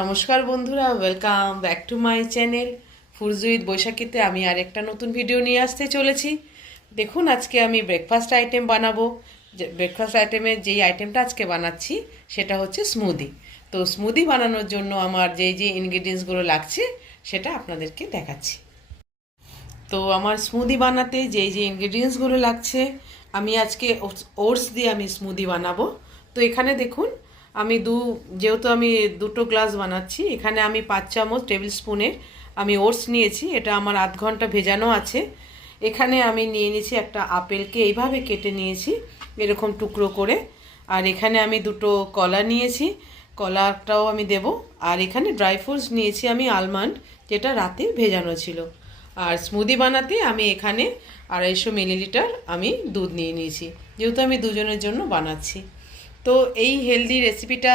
নমস্কার বন্ধুরা, welcome back to my channel foods with বৈশাখীতে। আমি আরেকটা নতুন ভিডিও নিয়ে আসতে চলেছি। দেখুন, আজকে আমি ব্রেকফাস্ট আইটেম বানাবো। ব্রেকফাস্ট আইটেমের যেই আইটেমটা আজকে বানাচ্ছি সেটা হচ্ছে স্মুদি। তো স্মুদি বানানোর জন্য আমার যেই যে ইনগ্রিডিয়েন্টসগুলো লাগছে সেটা আপনাদেরকে দেখাচ্ছি। তো আমার স্মুদি বানাতে যেই যে ইনগ্রিডিয়েন্টসগুলো লাগছে, আমি আজকে ওটস দিয়ে আমি স্মুদি বানাবো। তো এখানে দেখুন, আমি যেহেতু আমি 2টো গ্লাস বানাচ্ছি, এখানে আমি 5 চামচ টেবিল স্পুনের আমি ওটস নিয়েছি। এটা আমার আধ ঘন্টা ভেজানো আছে। এখানে আমি নিয়ে নিয়েছি একটা আপেলকে এইভাবে কেটে নিয়েছি এরকম টুকরো করে। আর এখানে আমি 2টো কলা নিয়েছি, কলাটাও আমি দেব। আর এখানে ড্রাই ফ্রুটস নিয়েছি আমি আলমন্ড, যেটা রাতে ভেজানো ছিল। আর স্মুদি বানাতে আমি এখানে 250 মিলিলিটার আমি দুধ নিয়ে নিয়েছি, যেহেতু আমি দুজনের জন্য বানাচ্ছি। তো এই হেলদি রেসিপিটা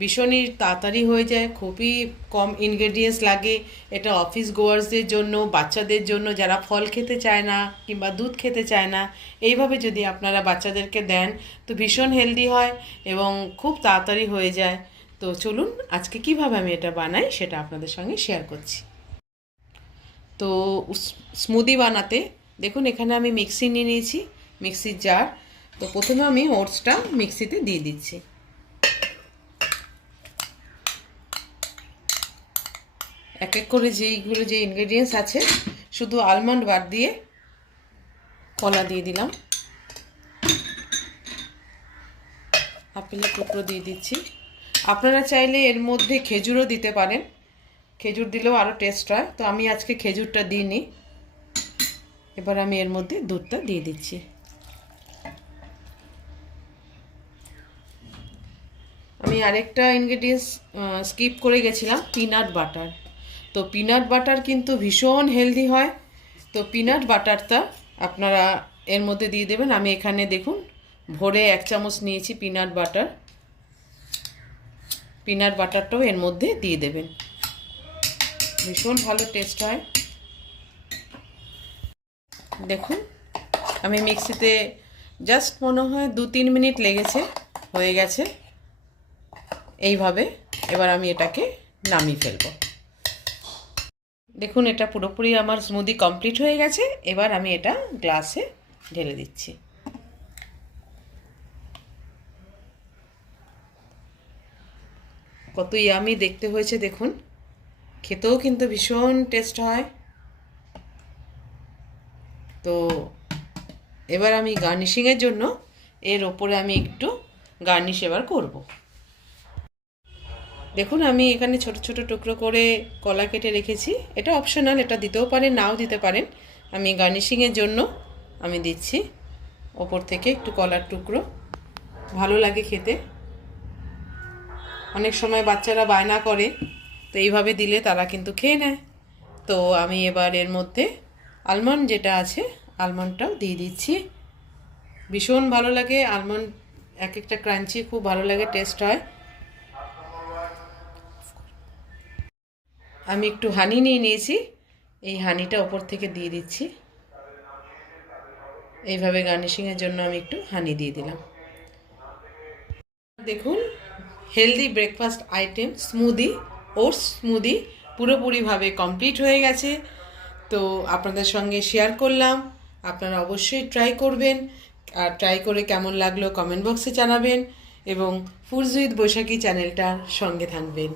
ভীষণই তাড়াতাড়ি হয়ে যায়, খুবই কম ইনগ্রেডিয়েন্টস লাগে। এটা অফিস গোয়ার্সদের জন্য, বাচ্চাদের জন্য যারা ফল খেতে চায় না কিংবা দুধ খেতে চায় না, এইভাবে যদি আপনারা বাচ্চাদেরকে দেন তো ভীষণ হেলদি হয় এবং খুব তাড়াতাড়ি হয়ে যায়। তো চলুন আজকে কিভাবে আমি এটা বানাই সেটা আপনাদের সঙ্গে শেয়ার করছি। তো স্মুদি বানাতে দেখুন, এখানে আমি মিক্সি নিয়ে নিয়েছি, মিক্সির জার। তো প্রথমে আমি ওটসটা মিক্সিতে দিয়ে দিচ্ছি। এক এক করে যে ইনগ্রেডিয়েন্টস আছে, শুধু আলমন্ড বাদ দিয়ে কলা দিয়ে দিলাম, আপেলের টুকরো দিয়ে দিচ্ছি। আপনারা চাইলে এর মধ্যে খেজুরও দিতে পারেন, খেজুর দিলেও আরও টেস্ট হয়। তো আমি আজকে খেজুরটা দিইনি। এবার আমি এর মধ্যে দুধটা দিয়ে দিচ্ছি। আমি আরেকটা ইনগ্রেডিয়েন্টস স্কিপ করে গেছিলাম, পিনাট বাটার। তো পিনাট বাটার কিন্তু ভীষণ হেলদি হয়। তো পিনাট বাটারটা আপনারা এর মধ্যে দিয়ে দেবেন। আমি এখানে দেখুন ভরে 1 চামচ নিয়েছি পিনাট বাটার। পিনাট বাটারটাও এর মধ্যে দিয়ে দেবেন, ভীষণ ভালো টেস্ট হয়। দেখুন, আমি মিক্সিতে জাস্ট মনে হয় 2-3 মিনিট লেগেছে, হয়ে গেছে এইভাবে। এবার আমি এটাকে নামিয়ে ফেলবো। দেখুন, এটা পুরোপুরি আমার স্মুদি কমপ্লিট হয়ে গেছে। এবার আমি এটা গ্লাসে ঢেলে দিচ্ছি। কত ইয়ামি দেখতে হয়েছে দেখুন, খেতেও কিন্তু ভীষণ টেস্ট হয়। তো এবার আমি গার্নিশিংয়ের জন্য এর ওপরে আমি একটু গার্নিশ এবার করব। দেখুন, আমি এখানে ছোট ছোট টুকরো করে কলা কেটে রেখেছি। এটা অপশনাল, এটা দিতেও পারেন, নাও দিতে পারেন। আমি গার্নিশিংয়ের জন্য আমি দিচ্ছি ওপর থেকে একটু কলার টুকরো। ভালো লাগে খেতে। অনেক সময় বাচ্চারা বায়না করে, তো এইভাবে দিলে তারা কিন্তু খেয়ে নেয়। তো আমি এবার এর মধ্যে আলমন্ড যেটা আছে, আলমন্ডটাও দিয়ে দিচ্ছি। ভীষণ ভালো লাগে আলমন্ড, এক একটা ক্রাঞ্চি, খুব ভালো লাগে, টেস্ট হয়। আমি একটু হানি নিয়ে নিয়েছি, এই হানিটা ওপর থেকে দিয়ে দিচ্ছি। এইভাবে গার্নিশিংয়ের জন্য আমি একটু হানি দিয়ে দিলাম। দেখুন, healthy breakfast item smoothie, oats smoothie পুরোপুরিভাবে কমপ্লিট হয়ে গেছে। তো আপনাদের সঙ্গে শেয়ার করলাম। আপনারা অবশ্যই ট্রাই করবেন, আর ট্রাই করে কেমন লাগলো কমেন্ট বক্সে জানাবেন এবং ফুডস উইথ বৈশাখী চ্যানেলটার সঙ্গে থাকবেন।